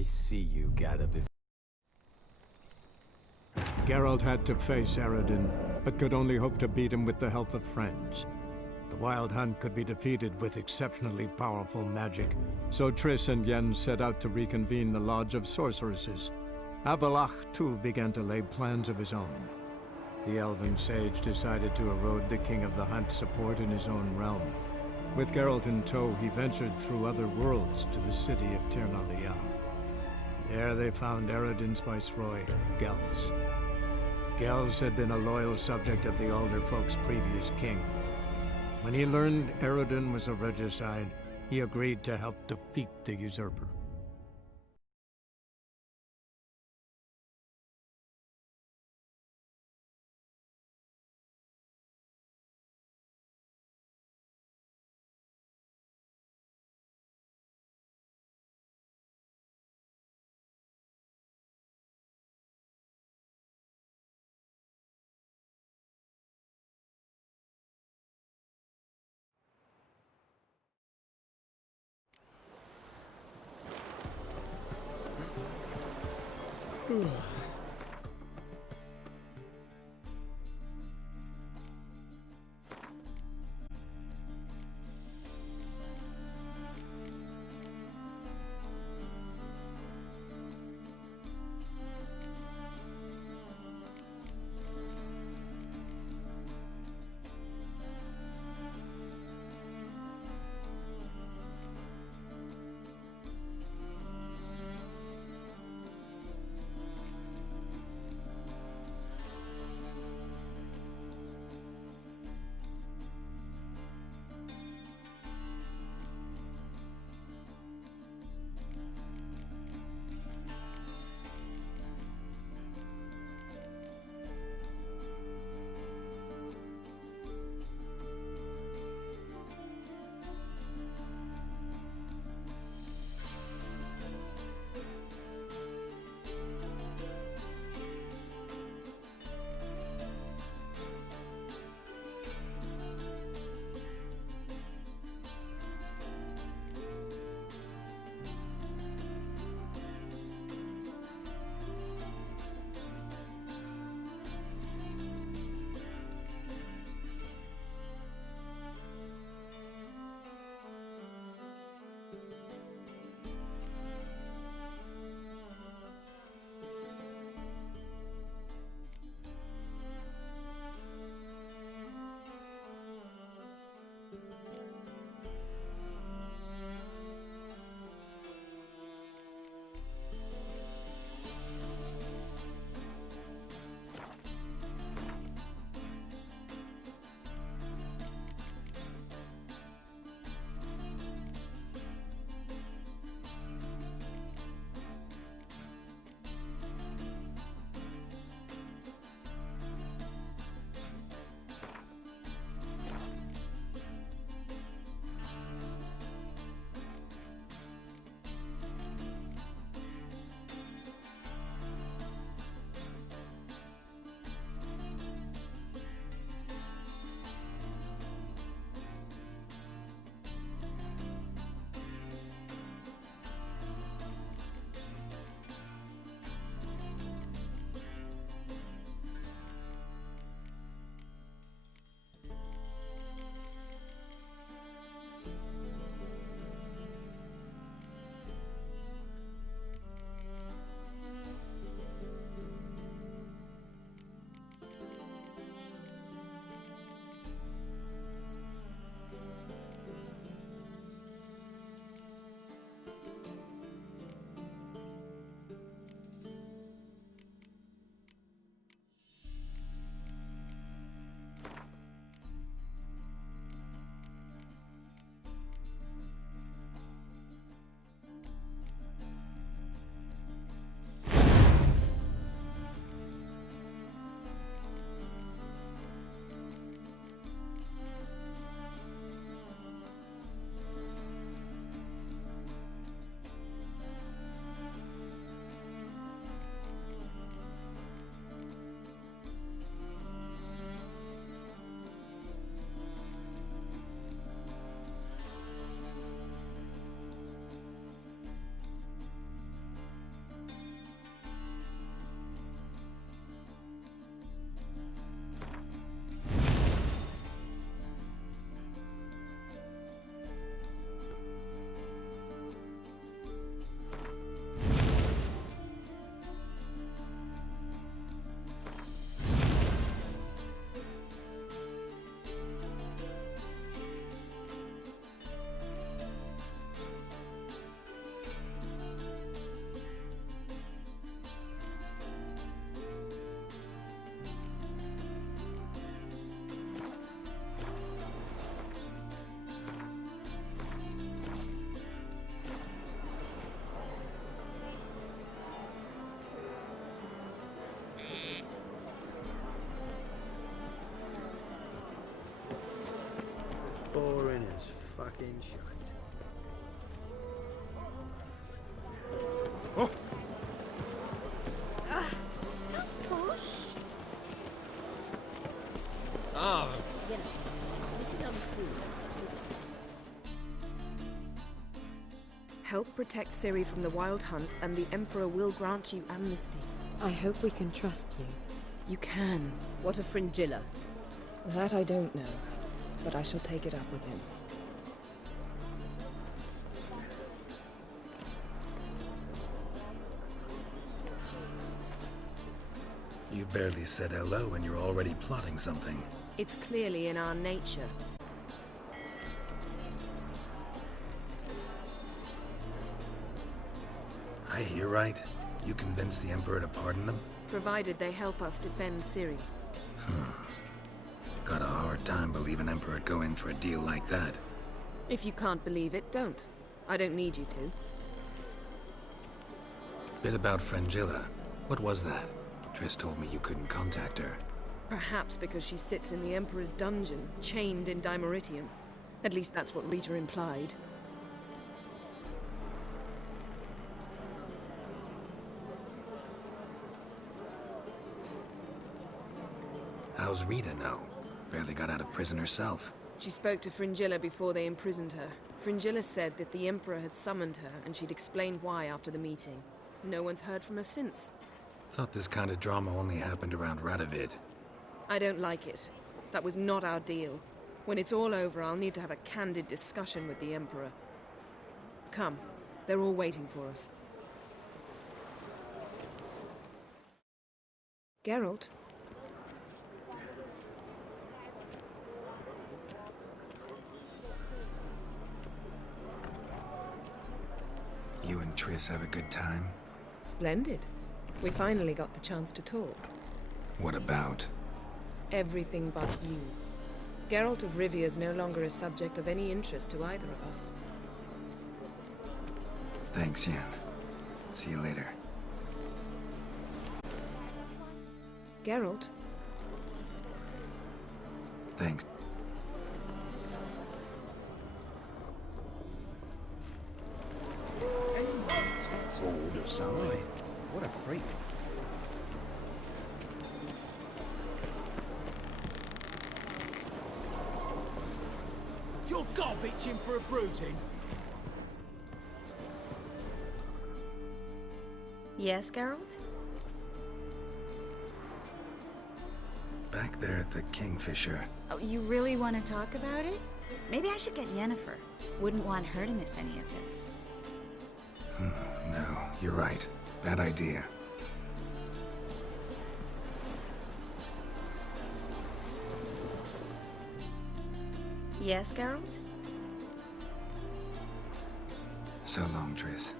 I see you got it. Geralt had to face Eredin, but could only hope to beat him with the help of friends. The Wild Hunt could be defeated with exceptionally powerful magic, so Triss and Yen set out to reconvene the Lodge of Sorceresses. Avallac'h, too, began to lay plans of his own. The Elven Sage decided to erode the King of the Hunt's support in his own realm. With Geralt in tow, he ventured through other worlds to the city of Tir na Lial. There they found Eredin's viceroy, Gels. Gels had been a loyal subject of the Alder Folk's previous king. When he learned Eredin was a regicide, he agreed to help defeat the usurper. fucking shite. Oh! Don't push. Ah, This is untrue. Help protect Ciri from the Wild Hunt, and the Emperor will grant you amnesty. I hope we can trust you. You can. What of Fringilla? That I don't know, but I shall take it up with him. You barely said hello and you're already plotting something. It's clearly in our nature. I hear right. You convinced the Emperor to pardon them? Provided they help us defend Ciri. Got a hard time believing Emperor'd go in for a deal like that. If you can't believe it, don't. I don't need you to. Bit about Fringilla. What was that? Triss told me you couldn't contact her. Perhaps because she sits in the Emperor's dungeon, chained in Dimeritium. At least that's what Rita implied. How's Rita know? Barely got out of prison herself. She spoke to Fringilla before they imprisoned her. Fringilla said that the Emperor had summoned her, and she'd explained why after the meeting. No one's heard from her since. Thought this kind of drama only happened around Radovid. I don't like it. That was not our deal. When it's all over, I'll need to have a candid discussion with the Emperor. Come. They're all waiting for us. Geralt? You and Triss have a good time? Splendid. We finally got the chance to talk. What about? Everything but you. Geralt of Rivia is no longer a subject of any interest to either of us. Thanks, Yen. See you later. Geralt? Thanks. Oh, the sunlight. What a freak. You're garbage in for a bruising. Yes, Geralt? Back there at the Kingfisher. Oh, you really want to talk about it? Maybe I should get Yennefer. Wouldn't want her to miss any of this. No, you're right. Bad idea. Yes, Geralt? So long, Triss.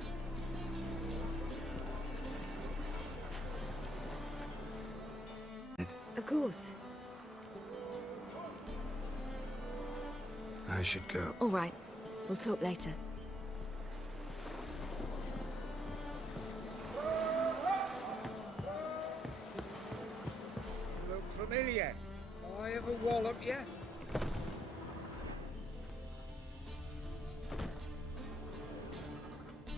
Of course. I should go. All right. We'll talk later. Look familiar. I ever wallop you?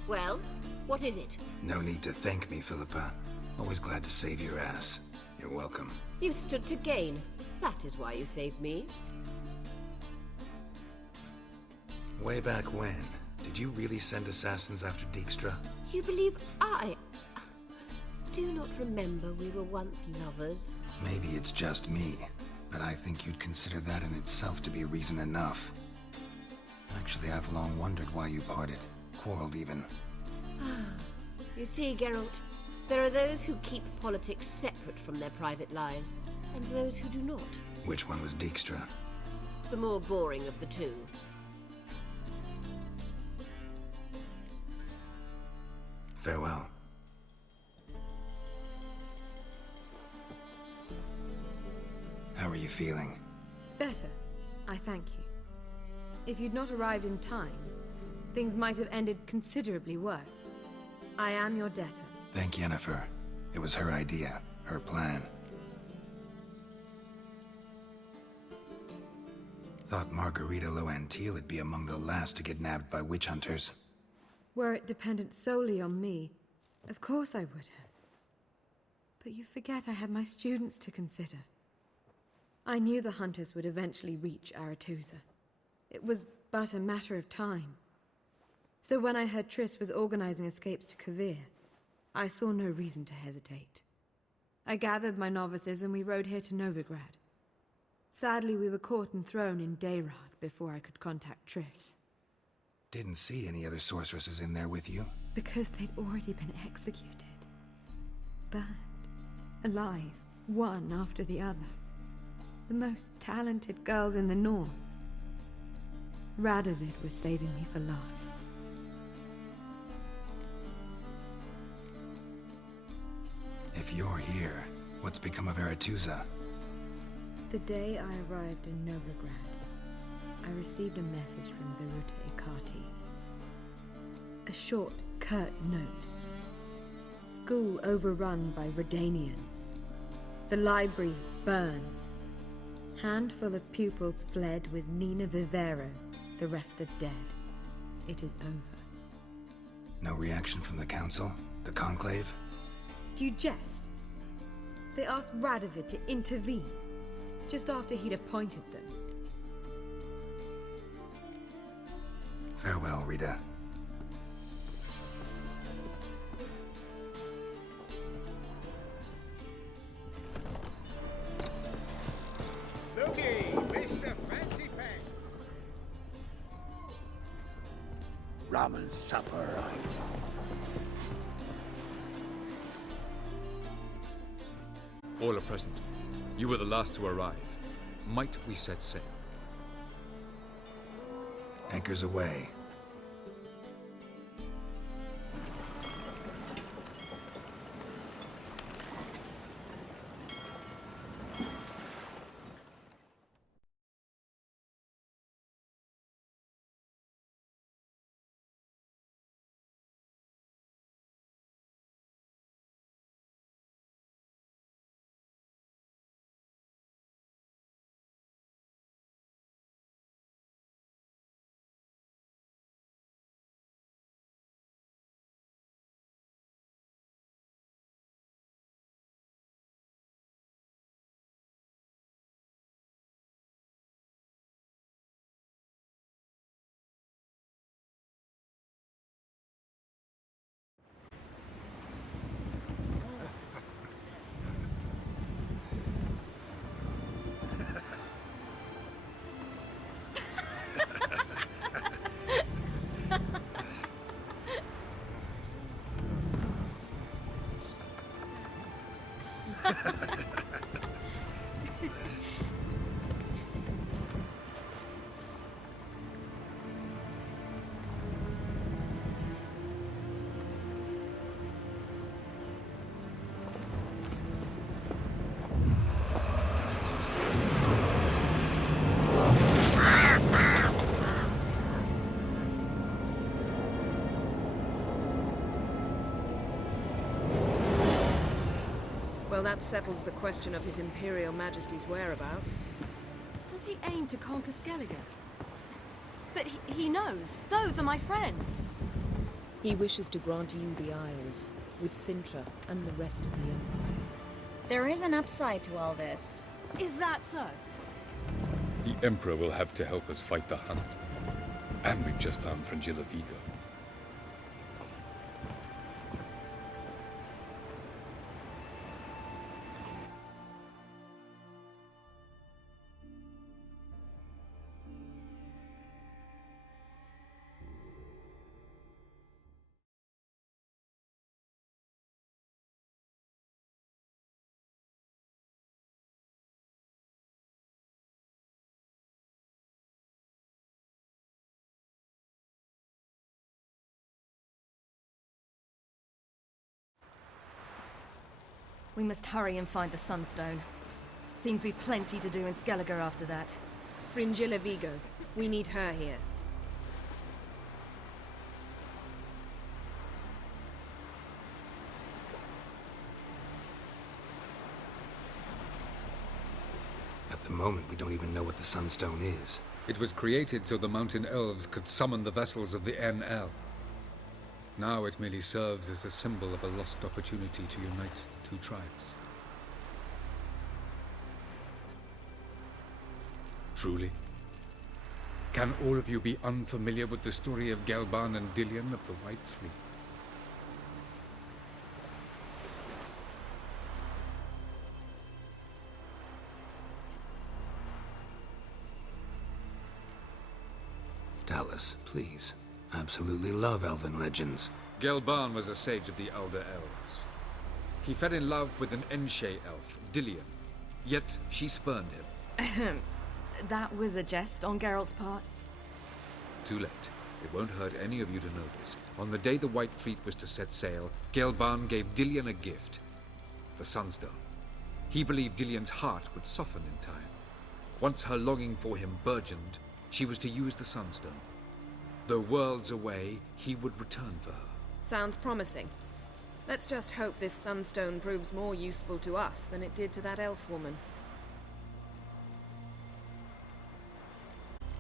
Well, what is it? No need to thank me, Philippa. Always glad to save your ass. You're welcome. You stood to gain. That is why you saved me. Way back when, did you really send assassins after Dijkstra? You believe I do not remember we were once lovers? Maybe it's just me, but I think you'd consider that in itself to be reason enough. Actually, I've long wondered why you parted. Quarreled even. You see, Geralt, there are those who keep politics separate from their private lives, and those who do not. Which one was Dijkstra? The more boring of the two. Farewell. How are you feeling? Better. I thank you. If you'd not arrived in time, things might have ended considerably worse. I am your debtor. Thank Yennefer. It was her idea, her plan. Thought Margarita Loantil would be among the last to get nabbed by witch hunters. Were it dependent solely on me, of course I would have. But you forget I had my students to consider. I knew the hunters would eventually reach Aretusa. It was but a matter of time. So when I heard Triss was organizing escapes to Kovir, I saw no reason to hesitate. I gathered my novices and we rode here to Novigrad. Sadly, we were caught and thrown in Dayrad before I could contact Triss. Didn't see any other sorceresses in there with you? Because they'd already been executed. Burned. Alive. One after the other. The most talented girls in the north. Radovid was saving me for last. If you're here, what's become of Aretusa? The day I arrived in Novigrad, I received a message from Beruta Ikati. A short, curt note. School overrun by Redanians. The libraries burn. Handful of pupils fled with Nina Vivero. The rest are dead. It is over. No reaction from the council? The conclave? Do you jest? They asked Radovid to intervene, just after he'd appointed them. Farewell, Rita. Looky, Mr. Fancy Pants. Ramen supper. All are present. You were the last to arrive. Might we set sail? Anchors away. Well, that settles the question of His Imperial Majesty's whereabouts. Does he aim to conquer Skellige? But he knows. Those are my friends. He wishes to grant you the Isles, with Sintra and the rest of the Empire. There is an upside to all this. Is that so? The Emperor will have to help us fight the Hunt. And we've just found Fringilla Vigo. We must hurry and find the Sunstone. Seems we've plenty to do in Skellige after that. Fringilla Vigo. We need her here. At the moment, we don't even know what the Sunstone is. It was created so the mountain elves could summon the vessels of the NL. Now it merely serves as a symbol of a lost opportunity to unite the two tribes. Truly? Can all of you be unfamiliar with the story of Gelban and Dillion of the White Fleet? Tell us, please. I absolutely love elven legends. Gelban was a sage of the Elder Elves. He fell in love with an Enshe elf, Dillion, yet she spurned him. That was a jest on Geralt's part. Too late. It won't hurt any of you to know this. On the day the White Fleet was to set sail, Gelban gave Dillion a gift. The Sunstone. He believed Dillion's heart would soften in time. Once her longing for him burgeoned, she was to use the Sunstone. Though worlds away, he would return for her. Sounds promising. Let's just hope this Sunstone proves more useful to us than it did to that elf woman.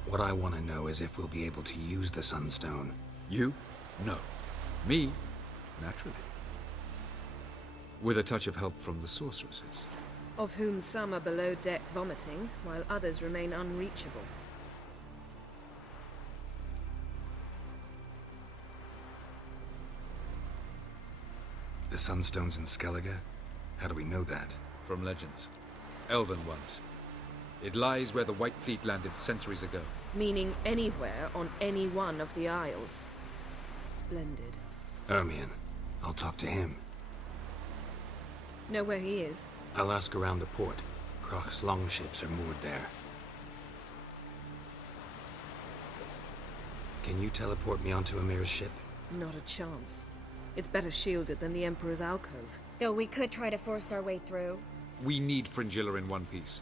What I want to know is if we'll be able to use the Sunstone. You? No. Me? Naturally. With a touch of help from the sorceresses. Of whom some are below deck vomiting, while others remain unreachable. The Sunstone's in Skellige? How do we know that? From legends. Elven ones. It lies where the White Fleet landed centuries ago. Meaning anywhere on any one of the Isles. Splendid. Ermion. I'll talk to him. Know where he is? I'll ask around the port. Croc's longships are moored there. Can you teleport me onto Amir's ship? Not a chance. It's better shielded than the Emperor's alcove. Though we could try to force our way through. We need Fringilla in one piece.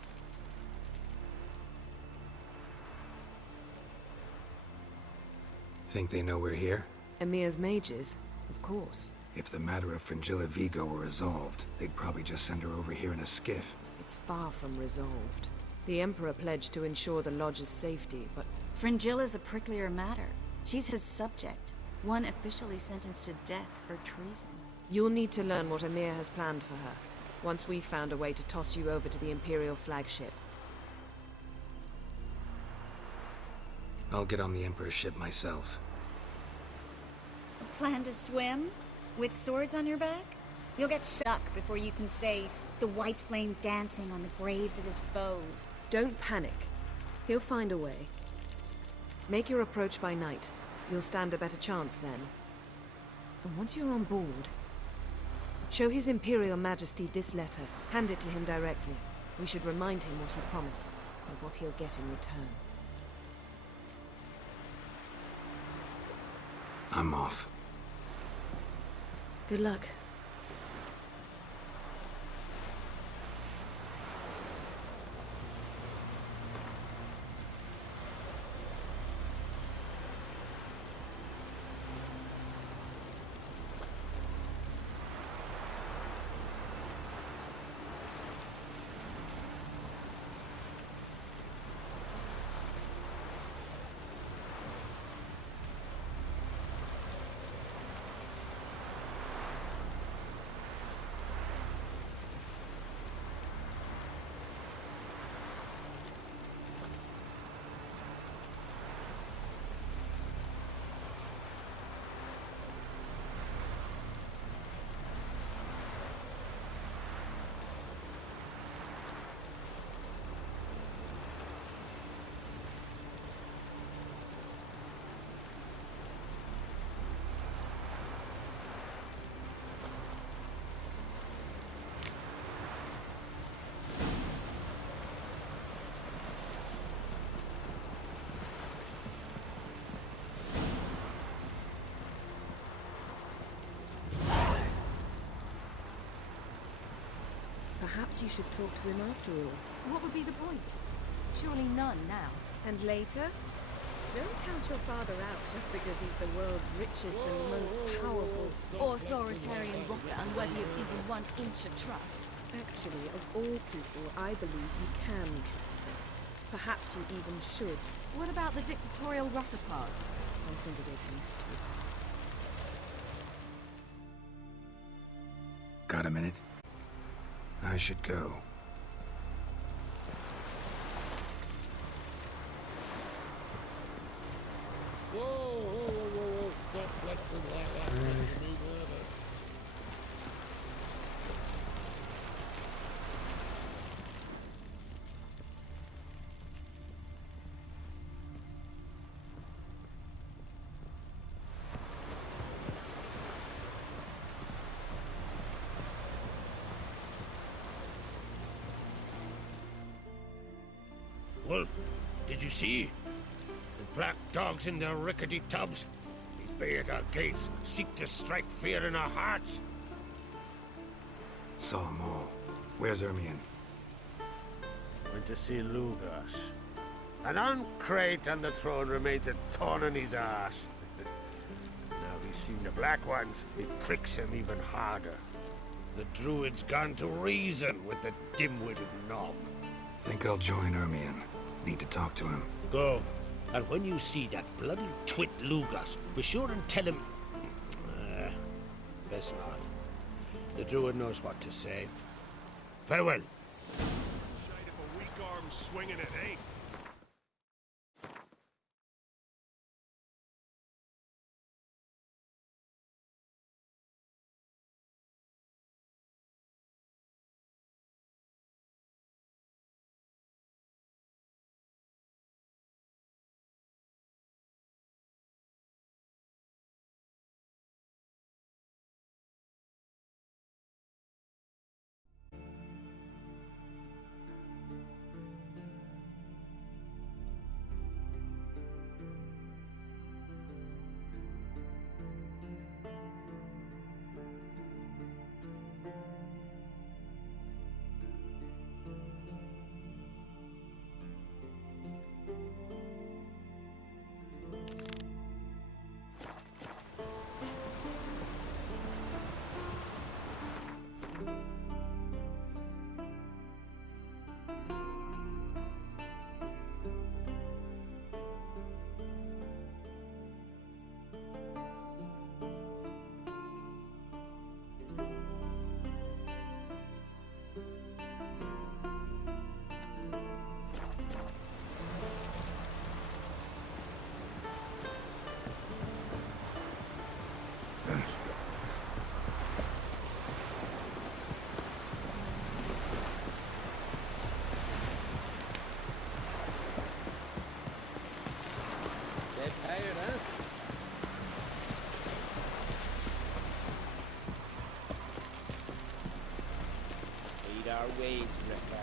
Think they know we're here? Emir's mages, of course. If the matter of Fringilla Vigo were resolved, they'd probably just send her over here in a skiff. It's far from resolved. The Emperor pledged to ensure the Lodge's safety, but... Fringilla's a pricklier matter. She's his subject. One officially sentenced to death for treason. You'll need to learn what Emir has planned for her, once we've found a way to toss you over to the Imperial flagship. I'll get on the Emperor's ship myself. Plan to swim? With swords on your back? You'll get stuck before you can say the white flame dancing on the graves of his foes. Don't panic. He'll find a way. Make your approach by night. You'll stand a better chance then. And once you're on board, show His Imperial Majesty this letter. Hand it to him directly. We should remind him what he promised, and what he'll get in return. I'm off. Good luck. Perhaps you should talk to him after all. What would be the point? Surely none now. And later? Don't count your father out just because he's the world's richest and most powerful. Authoritarian rotter unworthy of even 1 inch of trust. Actually, of all people, I believe you can trust him. Perhaps you even should. What about the dictatorial rotter part? Something to get used to. Got a minute? I should go. Whoa, whoa, whoa, whoa, whoa. Stop flexing like that. Making me nervous. Wolf, did you see? The black dogs in their rickety tubs. They bay at our gates, seek to strike fear in our hearts. Saw 'em all. Where's Ermion? Went to see Lugas. An uncrate on the throne remains a thorn in his ass. Now he's seen the Black Ones, it pricks him even harder. The Druid's gone to reason with the dim-witted knob. Think I'll join Ermion. Need to talk to him. Go. And when you see that bloody twit Lugas, be sure and tell him... best not. The Druid knows what to say. Farewell. Shite if a weak arm's swinging it ain't. Our ways, Drifter.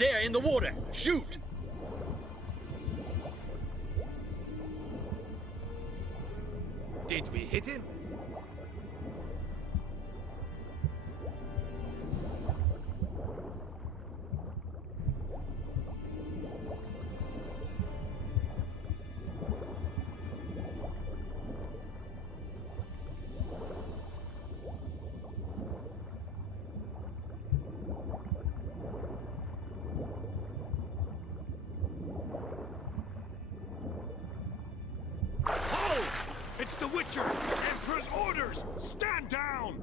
There, in the water! Shoot! Did we hit him? It's the Witcher! Emperor's orders! Stand down!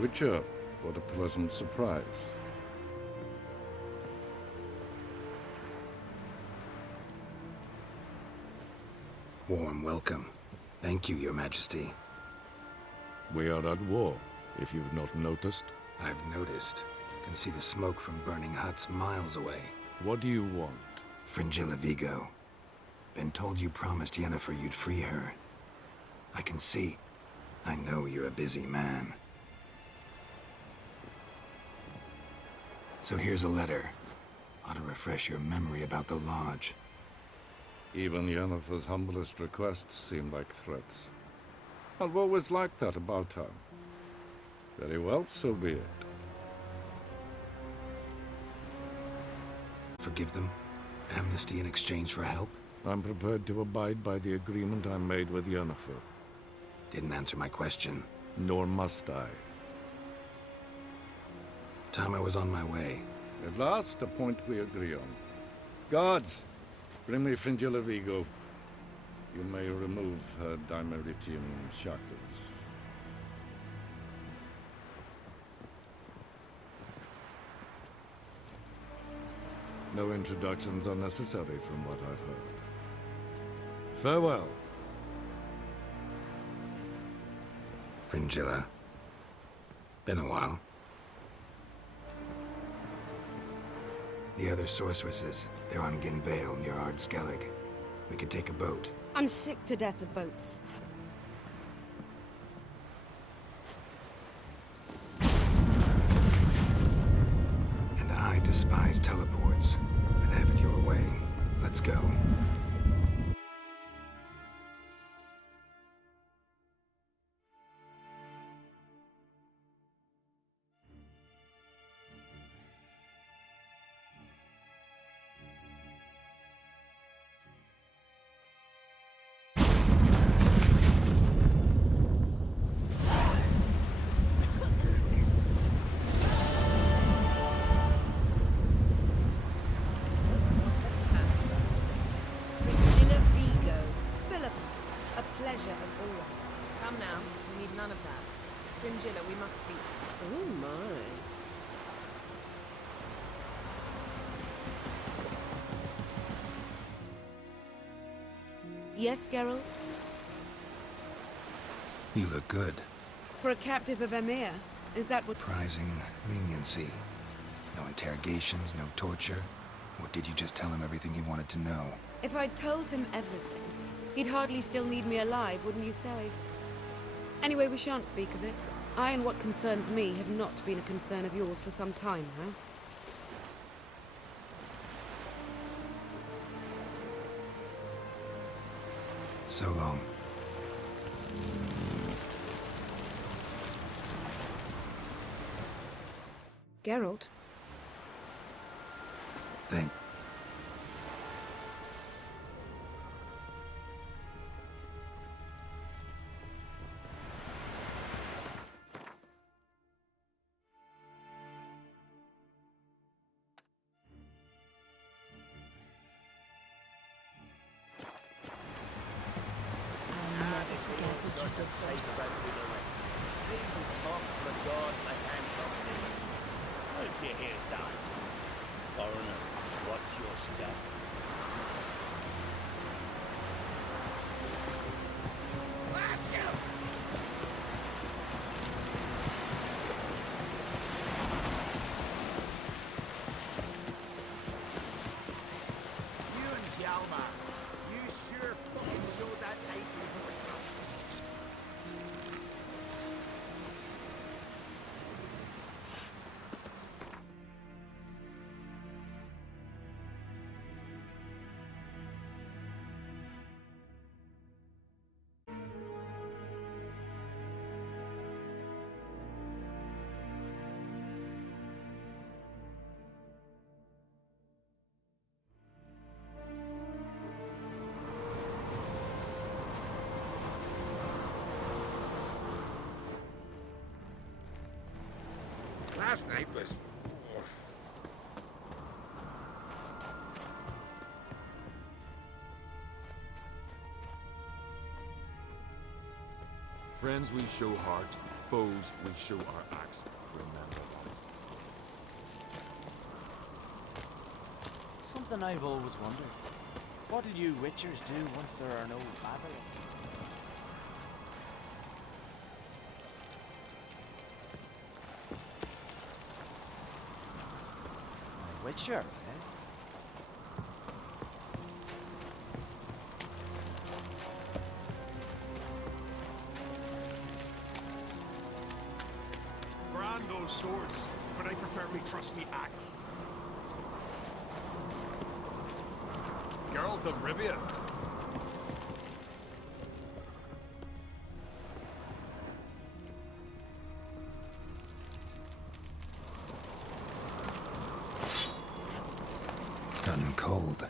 Witcher, what a pleasant surprise. Warm welcome. Thank you, Your Majesty. We are at war, if you've not noticed. I've noticed. Can see the smoke from burning huts miles away. What do you want? Fringilla Vigo. Been told you promised Yennefer you'd free her. I can see. I know you're a busy man. So here's a letter. Ought to refresh your memory about the Lodge. Even Yennefer's humblest requests seem like threats. I've always liked that about her. Very well, so be it. Forgive them? Amnesty in exchange for help? I'm prepared to abide by the agreement I made with Yennefer. Didn't answer my question. Nor must I. Time I was on my way. At last, a point we agree on. Guards, bring me Fringilla Vigo. You may remove her Dimeritian shackles. No introductions are necessary from what I've heard. Farewell. Fringilla. Been a while. The other sorceresses, they're on Ginvale near Ard-Skellig. We could take a boat. I'm sick to death of boats. And I despise teleports. But have it your way. Let's go. Fringilla, we must speak. Oh my. Yes, Geralt? You look good. For a captive of Emir, is that what— Prizing leniency. No interrogations, no torture. Or did you just tell him everything he wanted to know? If I'd told him everything, he'd hardly still need me alive, wouldn't you say? Anyway, we shan't speak of it. I and what concerns me have not been a concern of yours for some time now. So long. Geralt? face. Things who talks for the gods like Anthony. How did you hear that? Foreigner, what's your step? You and Hjalmar, you sure fucking showed that icy horse up. Last night was... Friends we show heart, foes we show our axe. Remember that. Something I've always wondered. What do you Witchers do once there are no basilisks? A Witcher, eh? Brand those swords, but I prefer me trusty axe. Geralt of Rivia. Done cold.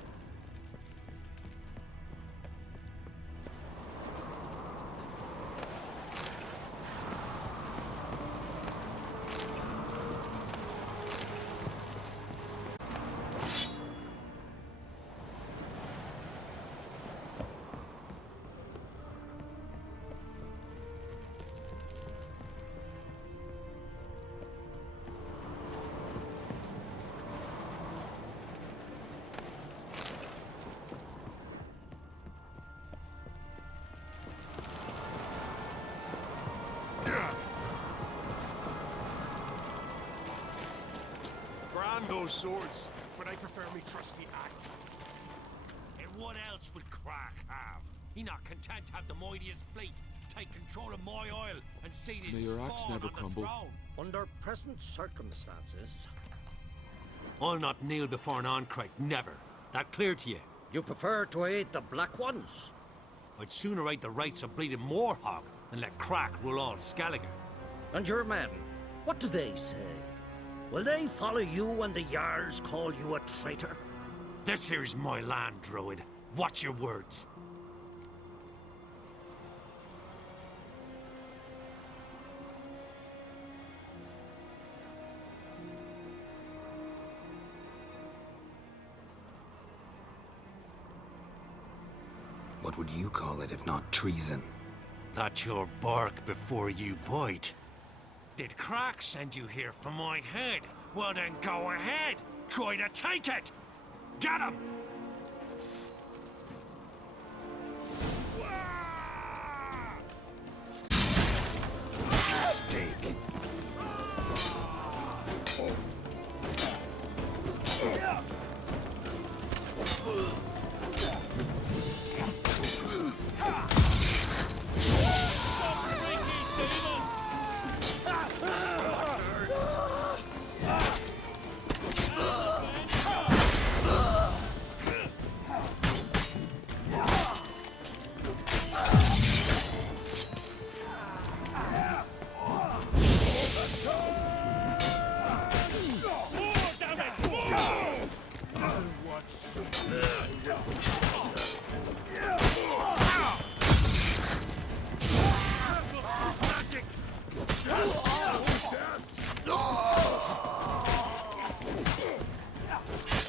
Brand those swords, but I prefer me trusty axe. And what else would Crack have? He not content to have the mightiest fleet, take control of my oil, and see this May your axe spawn never on the crumble. throne? Under present circumstances, I'll not kneel before an Ancrate, never. That clear to you? you prefer to aid the Black Ones? I'd sooner aid the rights of bleeding Moorhog than let Crack rule all Skellige. And your men, what do they say? Will they follow you when the Jarls call you a traitor? This here's my land, Druid. Watch your words. What would you call it if not treason? That's your bark before you bite. Did Crack send you here for my head? Well then go ahead! Try to take it! Get him! Mistake.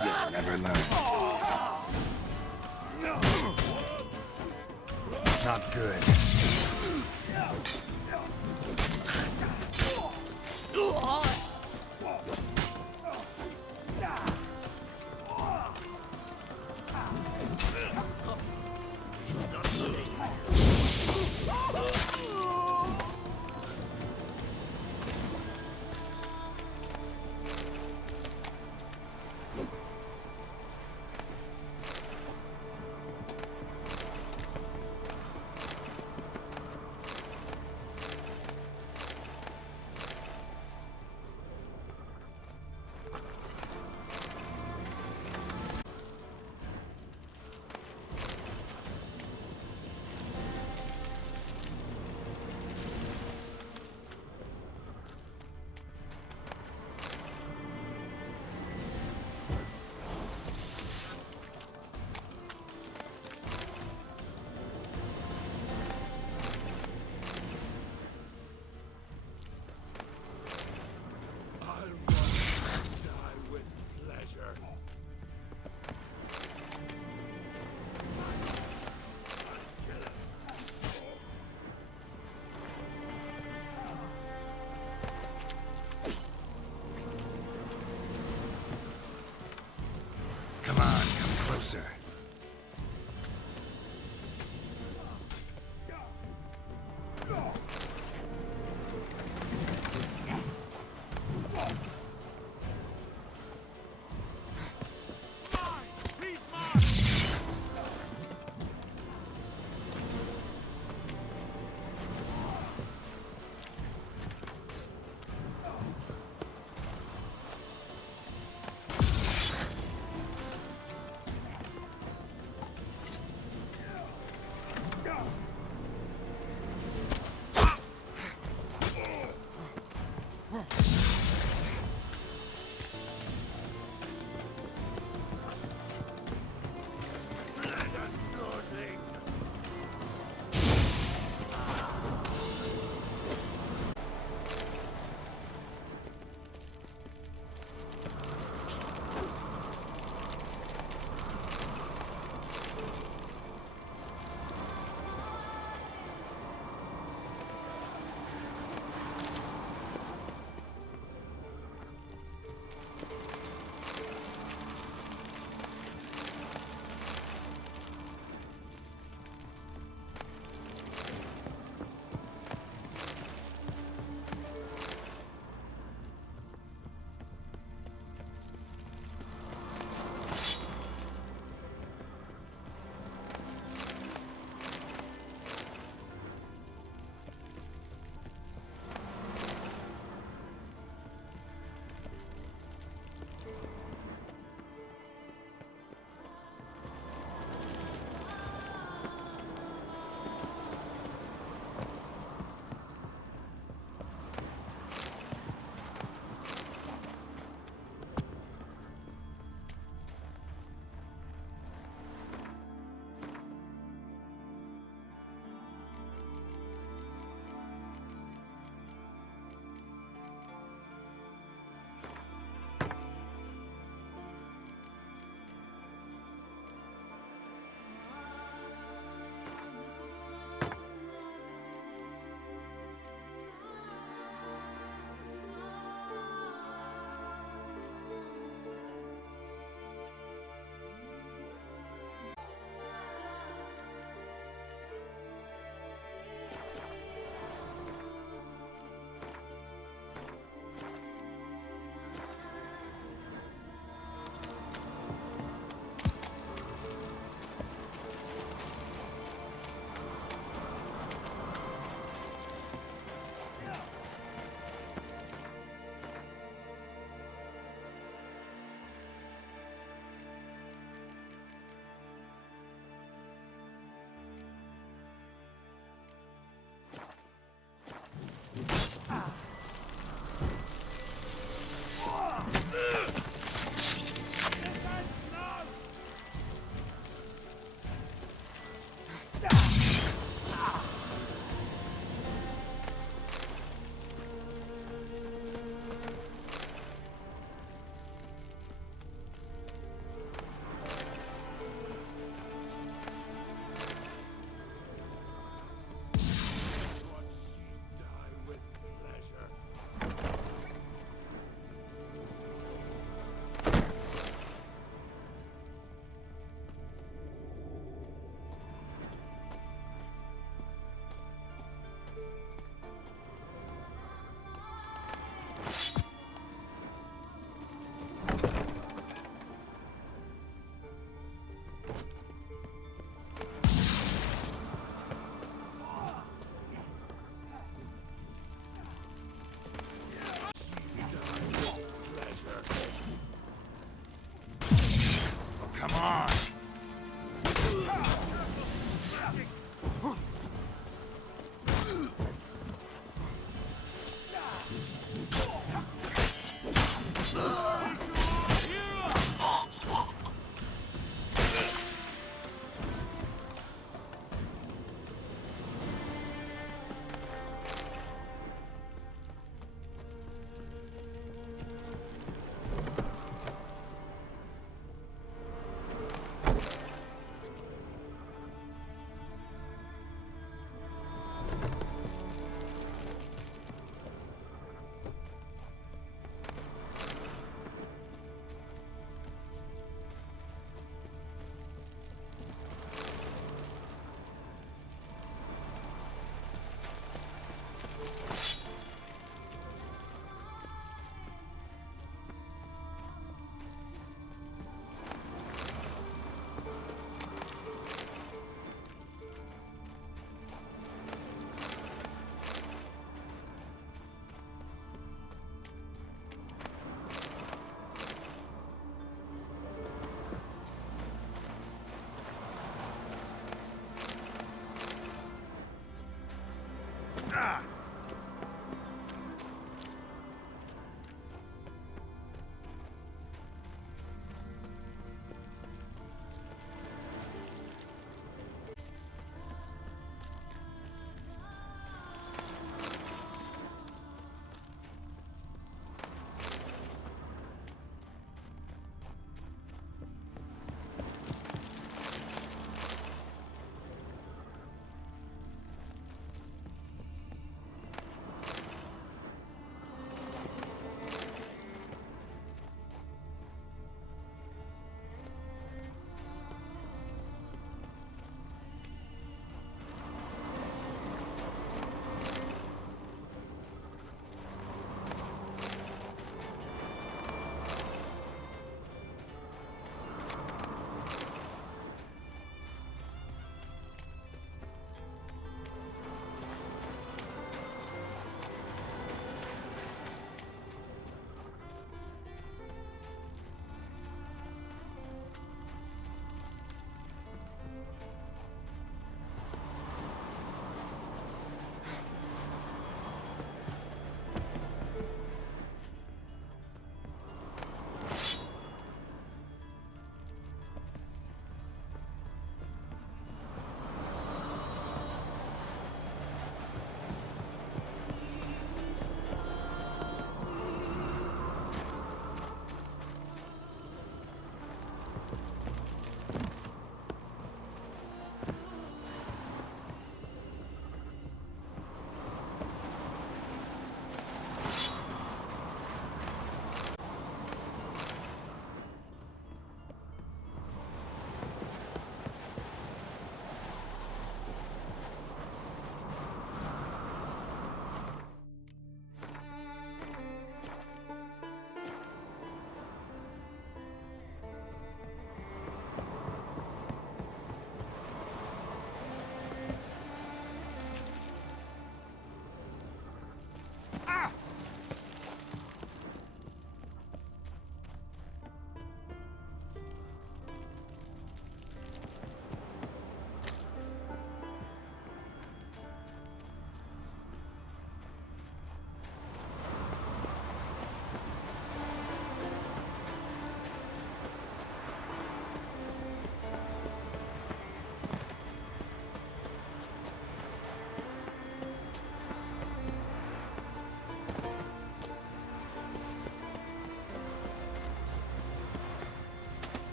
You'll never learn. Not good.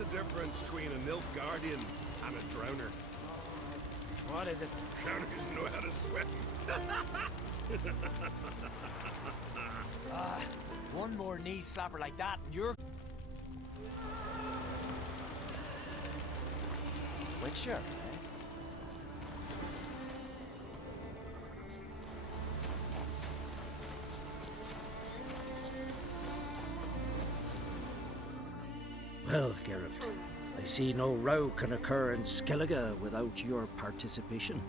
the difference between a Nilfgaardian and a drowner? What is it? Drowners know how to swim. One more knee slapper like that and you're... Witcher, eh? Well, Geralt, I see no row can occur in Skellige without your participation.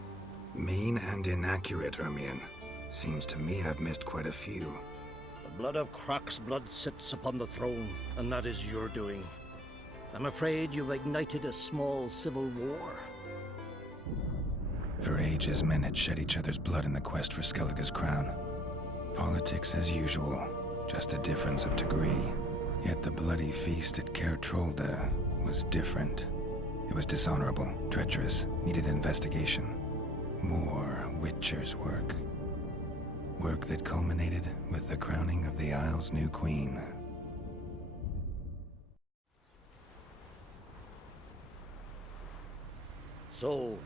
Mean and inaccurate, Ermion. Seems to me I've missed quite a few. The blood of Crach's blood sits upon the throne, and that is your doing. I'm afraid you've ignited a small civil war. For ages, men had shed each other's blood in the quest for Skellige's crown. Politics as usual, just a difference of degree. Yet the bloody feast at Caer Trolda was different. It was dishonorable, treacherous, needed investigation. More Witcher's work. Work that culminated with the crowning of the Isle's new queen. So,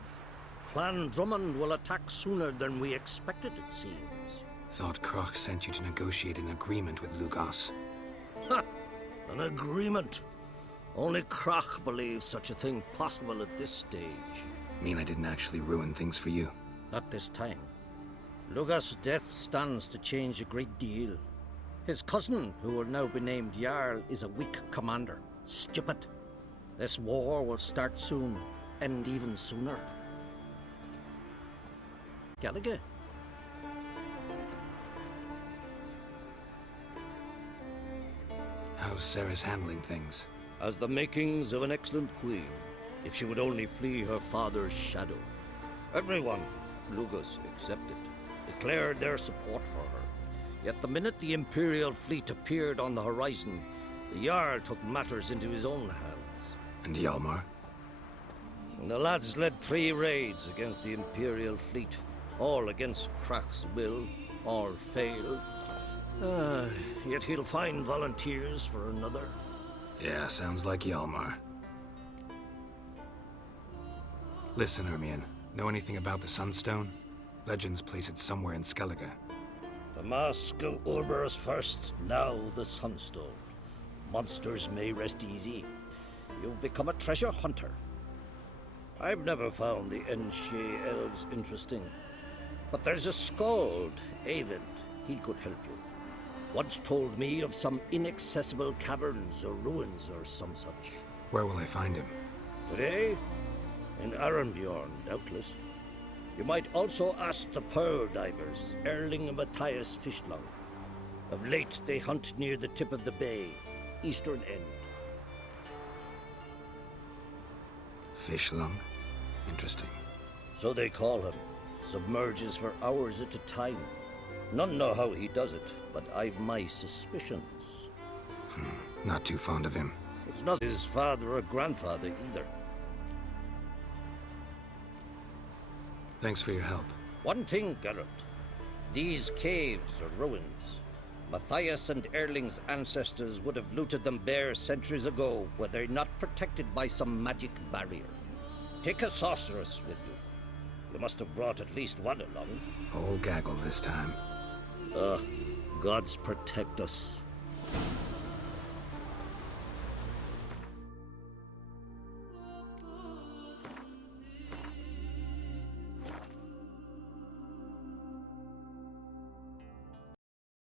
Clan Drummond will attack sooner than we expected, it seems. Thought Crach sent you to negotiate an agreement with Lugos. Ha! An agreement? Only Crach believes such a thing possible at this stage. Mean I didn't actually ruin things for you? Not this time. Lugos' death stands to change a great deal. His cousin, who will now be named Jarl, is a weak commander. Stupid. This war will start soon, end even sooner. Skellige. How's Sarah's handling things? Has the makings of an excellent queen, if she would only flee her father's shadow. Everyone, Lugos excepted, declared their support for her. Yet the minute the Imperial fleet appeared on the horizon, the Jarl took matters into his own hands. And Hjalmar? The lads led 3 raids against the Imperial fleet, all against Crach's will, all failed. Yet he'll find volunteers for another. Yeah, sounds like Hjalmar. Listen, Ermion, know anything about the Sunstone? Legends place it somewhere in Skellige. The Mask of Urber's first, now the Sunstone. Monsters may rest easy. You've become a treasure hunter. I've never found the Enshe elves interesting. But there's a skald, Eyvind. He could help you. Once told me of some inaccessible caverns or ruins or some such. Where will I find him? Today? In Arenbjorn, doubtless. You might also ask the Pearl Divers, Erling and Matthias Fishlung. Of late, they hunt near the tip of the bay, eastern end. Fishlung? Interesting. So they call him. Submerges for hours at a time. None know how he does it, but I've my suspicions. Not too fond of him. It's not his father or grandfather either. Thanks for your help. One thing, Geralt. These caves are ruins. Matthias and Erling's ancestors would have looted them bare centuries ago were they not protected by some magic barrier. Take a sorceress with you. You must have brought at least one along. Whole gaggle this time. Gods protect us.